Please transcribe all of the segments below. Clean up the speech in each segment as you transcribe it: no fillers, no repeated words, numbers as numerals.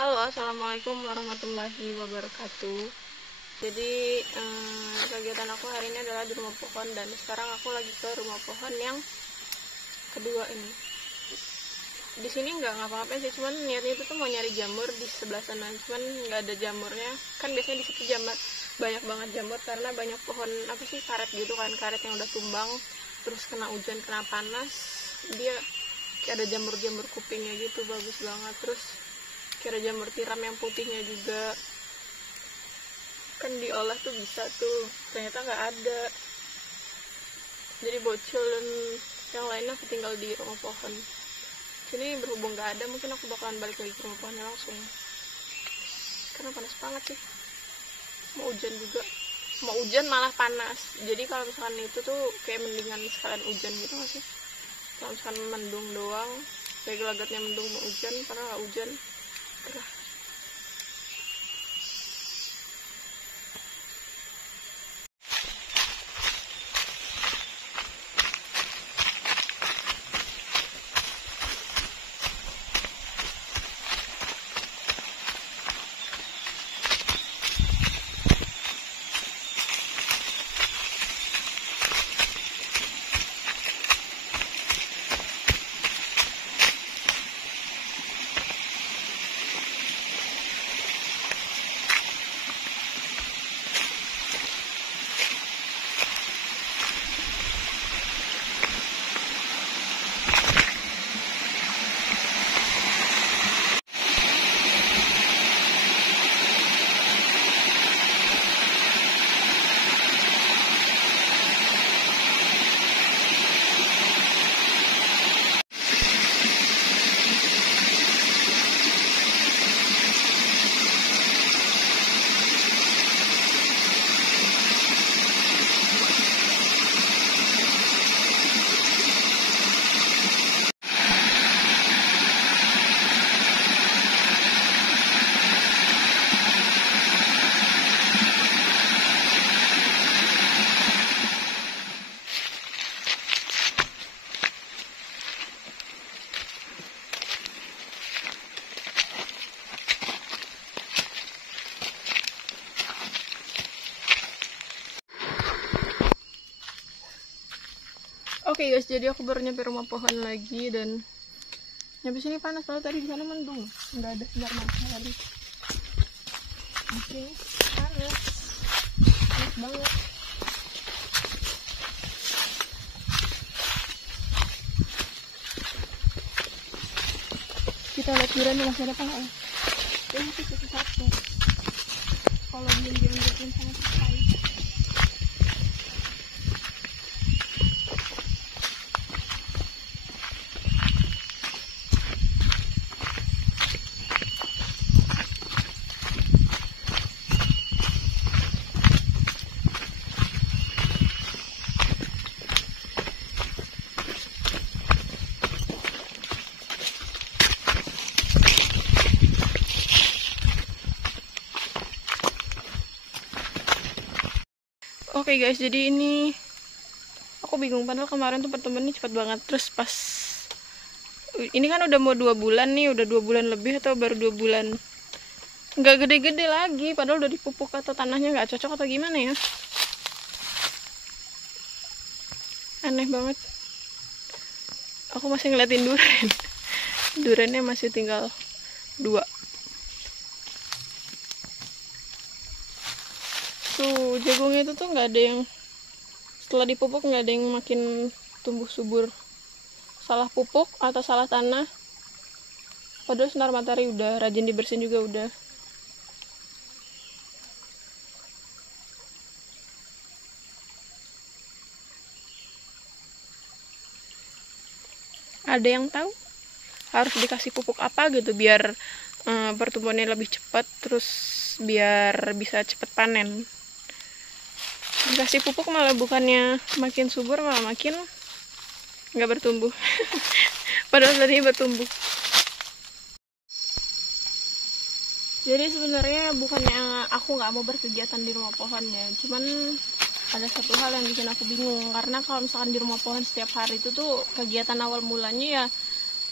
Halo, assalamualaikum warahmatullahi wabarakatuh. Jadi kegiatan aku hari ini adalah di rumah pohon, dan sekarang aku lagi ke rumah pohon yang kedua ini. Di sini nggak ngapa-ngapain sih, cuman niatnya itu tuh mau nyari jamur di sebelah sana, cuman nggak ada jamurnya. Kan biasanya di situ jamur banyak banget jamur karena banyak pohon apa sih, karet gitu kan, karet yang udah tumbang, terus kena hujan, kena panas, dia kayak ada jamur-jamur kupingnya gitu, bagus banget. Terus kira jamur tiram yang putihnya juga kan diolah tuh bisa tuh, ternyata nggak ada. Jadi bocil dan yang lainnya aku tinggal di rumah pohon. Jadi berhubung nggak ada, mungkin aku bakalan balik lagi ke rumah pohonnya langsung, karena panas banget sih. Mau hujan juga, mau hujan malah panas. Jadi kalau misalkan itu tuh kayak mendingan sekalian hujan gitu nggak sih? Kalau misalkan mendung doang, kayak gelagatnya mendung mau hujan, karena nggak hujan gerah. Oke guys, jadi aku baru nyampe rumah pohon lagi, dan nyampe sini panas, kalau tadi di sana mendung, nggak ada sinar matahari. Di sini panas banget. Kita lihat duriannya masih ada apa nggak ya? Ini masih satu-satu. Kalau belum diambil sangat sekali. Oke guys, jadi ini aku bingung, padahal kemarin tuh pertemuannya cepat banget. Terus pas ini kan udah mau 2 bulan nih, udah 2 bulan lebih atau baru 2 bulan, nggak gede-gede lagi, padahal udah dipupuk atau tanahnya nggak cocok atau gimana ya. Aneh banget. Aku masih ngeliatin durian. Duriannya masih tinggal 2. Tuh jagungnya itu tuh nggak ada yang, setelah dipupuk nggak ada yang makin tumbuh subur. Salah pupuk atau salah tanah. Padahal sinar matahari udah, rajin dibersihin juga udah. Ada yang tahu harus dikasih pupuk apa gitu biar pertumbuhannya lebih cepat, terus biar bisa cepet panen. Dikasih pupuk malah bukannya makin subur, malah makin nggak bertumbuh. Padahal tadinya bertumbuh. Jadi sebenarnya bukannya aku nggak mau berkegiatan di rumah pohonnya, cuman ada satu hal yang bikin aku bingung. Karena kalau misalkan di rumah pohon setiap hari itu tuh kegiatan awal mulanya ya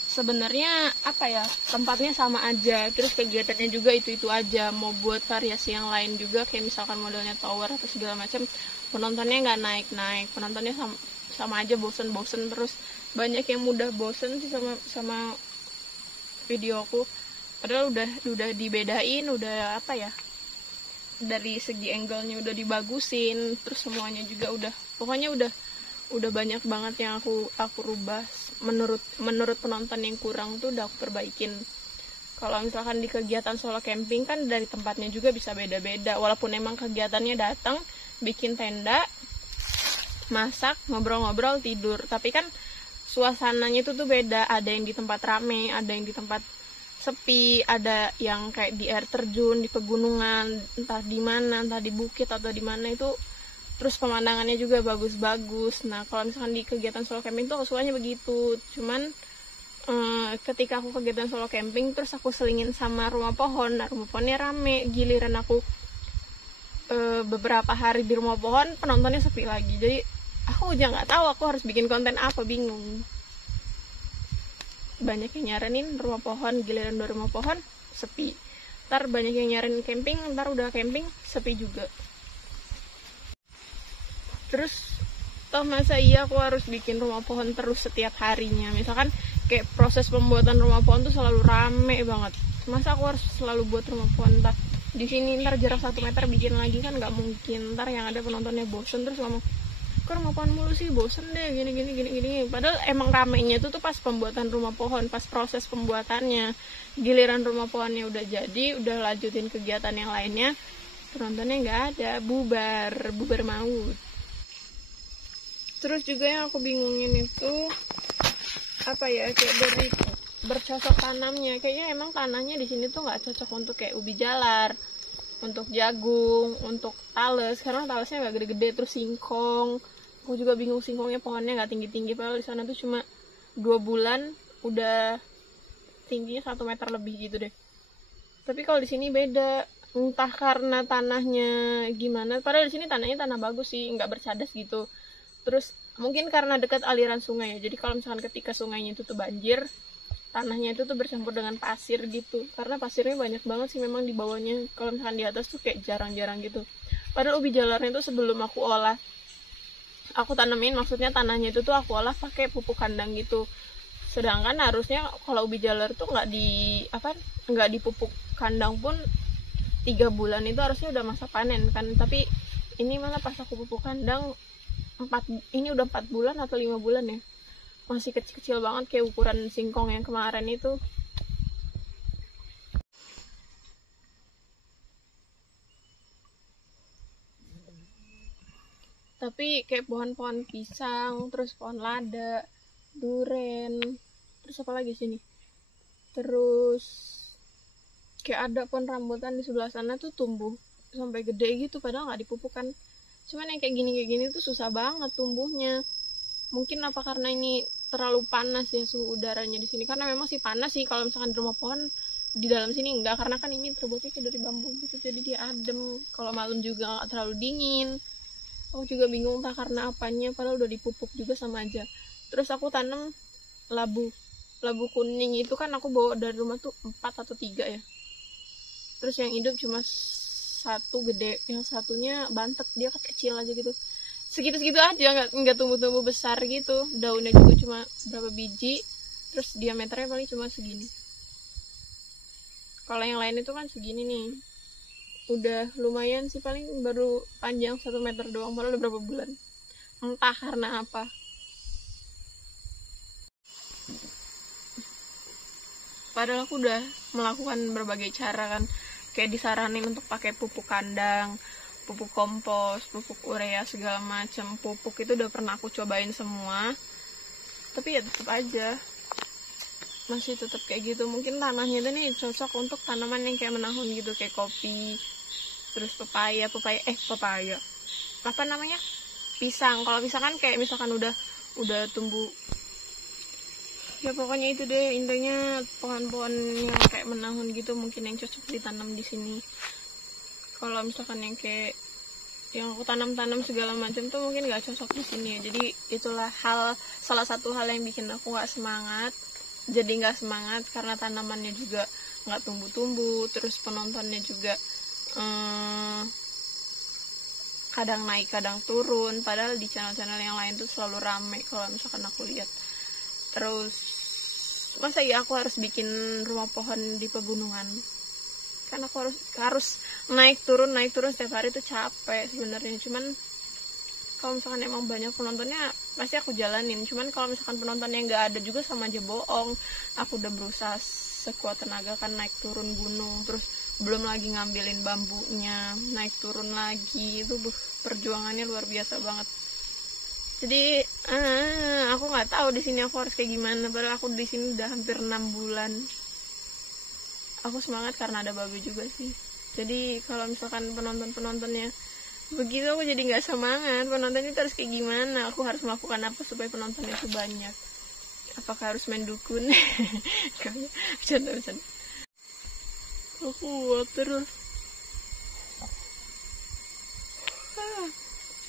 sebenarnya apa ya, tempatnya sama aja, terus kegiatannya juga itu aja. Mau buat variasi yang lain juga, kayak misalkan modelnya tower atau segala macam, penontonnya nggak naik, penontonnya sama aja, bosen terus. Banyak yang mudah bosen sih sama videoku, padahal udah dibedain, udah apa ya, dari segi angle-nya udah dibagusin, terus semuanya juga pokoknya udah banyak banget yang aku rubah. Menurut penonton yang kurang tuh udah aku perbaikin. Kalau misalkan di kegiatan solo camping kan dari tempatnya juga bisa beda-beda, walaupun emang kegiatannya datang bikin tenda, masak, ngobrol-ngobrol, tidur, tapi kan suasananya itu tuh beda. Ada yang di tempat rame, ada yang di tempat sepi, ada yang kayak di air terjun, di pegunungan, entah di mana, entah di bukit atau di mana itu. Terus pemandangannya juga bagus-bagus. Nah, kalau misalkan di kegiatan solo camping tuh aku sukanya begitu. Cuman ketika aku kegiatan solo camping terus aku selingin sama rumah pohon. Nah, rumah pohonnya rame. Giliran aku beberapa hari di rumah pohon, penontonnya sepi lagi. Jadi aku udah nggak tahu aku harus bikin konten apa, bingung. Banyak yang nyaranin rumah pohon, giliran dari rumah pohon sepi. Ntar banyak yang nyaranin camping, ntar udah camping sepi juga. Terus toh masa iya aku harus bikin rumah pohon terus setiap harinya? Misalkan kayak proses pembuatan rumah pohon tuh selalu rame banget. Masa aku harus selalu buat rumah pohon? Ntar di sini ntar jarak 1 meter bikin lagi kan nggak mungkin. Ntar yang ada penontonnya bosen terus ngomong, kok rumah pohon mulu sih, bosen deh gini. Padahal emang ramenya itu tuh pas pembuatan rumah pohon, pas proses pembuatannya. Giliran rumah pohonnya udah jadi, udah lanjutin kegiatan yang lainnya, penontonnya nggak ada, bubar maut. Terus juga yang aku bingungin itu apa ya, kayak dari bercocok tanamnya. Kayaknya emang tanahnya di sini tuh nggak cocok untuk kayak ubi jalar, untuk jagung, untuk tales, karena talesnya nggak gede-gede. Terus singkong, aku juga bingung, singkongnya pohonnya nggak tinggi-tinggi, padahal di sana tuh cuma 2 bulan udah tingginya 1 meter lebih gitu deh. Tapi kalau di sini beda, entah karena tanahnya gimana. Padahal di sini tanahnya tanah bagus sih, nggak bercadas gitu. Terus mungkin karena dekat aliran sungai ya, jadi kalau misalkan ketika sungainya itu tuh banjir, tanahnya itu tuh bercampur dengan pasir gitu, karena pasirnya banyak banget sih memang di bawahnya. Kalau misalkan di atas tuh kayak jarang-jarang gitu. Padahal ubi jalarnya tuh sebelum aku olah, aku tanemin, maksudnya tanahnya itu tuh aku olah pakai pupuk kandang gitu. Sedangkan harusnya kalau ubi jalar tuh nggak dipupuk kandang pun 3 bulan itu harusnya udah masa panen kan. Tapi ini malah pas aku pupuk kandang ini udah 4 bulan atau 5 bulan ya, masih kecil-kecil banget, kayak ukuran singkong yang kemarin itu. Tapi kayak pohon-pohon pisang, terus pohon lada, duren, terus apa lagi sini, terus kayak ada pohon rambutan di sebelah sana tuh tumbuh sampai gede gitu, padahal nggak dipupuk kan. Cuman yang kayak gini tuh susah banget tumbuhnya. Mungkin apa karena ini terlalu panas ya suhu udaranya di sini, karena memang sih panas sih kalau misalkan di rumah pohon. Di dalam sini enggak, karena kan ini terbuatnya kayak dari bambu gitu, jadi dia adem. Kalau malam juga nggak terlalu dingin. Aku juga bingung entah karena apanya, padahal udah dipupuk juga sama aja. Terus aku tanam labu kuning itu kan aku bawa dari rumah tuh 4 atau 3 ya. Terus yang hidup cuma 1 gede, yang satunya bantet, dia kecil aja gitu, segitu-segitu aja, nggak tumbuh besar gitu. Daunnya juga cuma berapa biji, terus diameternya paling cuma segini. Kalau yang lain itu kan segini nih, udah lumayan sih, paling baru panjang 1 meter doang, padahal udah berapa bulan. Entah karena apa. Padahal aku udah melakukan berbagai cara kan, kayak disaranin untuk pakai pupuk kandang, pupuk kompos, pupuk urea, segala macam pupuk itu udah pernah aku cobain semua, tapi ya tetap aja masih tetap kayak gitu. Mungkin tanahnya itu nih cocok untuk tanaman yang kayak menahun gitu, kayak kopi, terus pepaya apa namanya, pisang. Kalau pisang kan kayak misalkan udah tumbuh, ya pokoknya itu deh intinya, pohon-pohon yang kayak menahun gitu mungkin yang cocok ditanam di sini. Kalau misalkan yang kayak yang aku tanam segala macam tuh mungkin nggak cocok di sini. Jadi itulah salah satu hal yang bikin aku nggak semangat. Jadi nggak semangat karena tanamannya juga nggak tumbuh-tumbuh, terus penontonnya juga kadang naik kadang turun, padahal di channel-channel yang lain tuh selalu rame kalau misalkan aku lihat. Terus masa ya aku harus bikin rumah pohon di pegunungan, kan aku harus naik turun setiap hari, itu capek sebenarnya. Cuman kalau misalkan emang banyak penontonnya pasti aku jalanin. Cuman kalau misalkan penontonnya nggak ada juga sama aja bohong. Aku udah berusaha sekuat tenaga kan naik turun gunung, terus belum lagi ngambilin bambunya, naik turun lagi, itu perjuangannya luar biasa banget. Jadi aku nggak tahu di sini aku harus kayak gimana. Padahal aku di sini udah hampir 6 bulan. Aku semangat karena ada babe juga sih. Jadi kalau misalkan penontonnya begitu, aku jadi nggak semangat. Penontonnya harus kayak gimana, aku harus melakukan apa supaya penontonnya itu banyak. Apakah harus main dukun? Bercanda. Aku terus.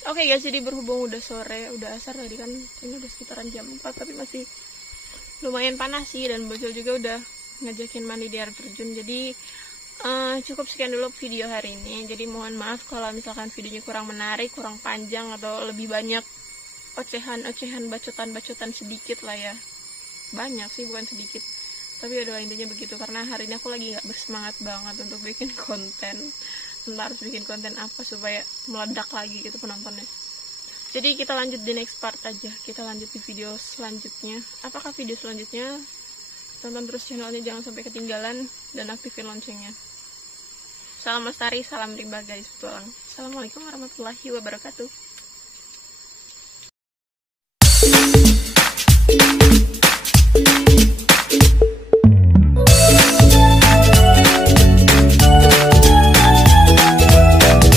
Oke guys, jadi berhubung udah sore, udah asar tadi kan, ini udah sekitaran jam 4, tapi masih lumayan panas sih, dan bocil juga udah ngajakin mandi di air terjun. Jadi cukup sekian dulu video hari ini. Jadi mohon maaf kalau misalkan videonya kurang menarik, kurang panjang, atau lebih banyak ocehan, bacotan sedikit lah ya. Banyak sih, bukan sedikit, tapi udah intinya begitu. Karena hari ini aku lagi gak bersemangat banget untuk bikin konten. Entah harus bikin konten apa supaya meledak lagi gitu penontonnya. Jadi kita lanjut di next part aja, kita lanjut di video selanjutnya. Apakah video selanjutnya? Tonton terus channelnya, jangan sampai ketinggalan, dan aktifin loncengnya. Salam lestari, salam rimba guys, petualang. Assalamualaikum warahmatullahi wabarakatuh.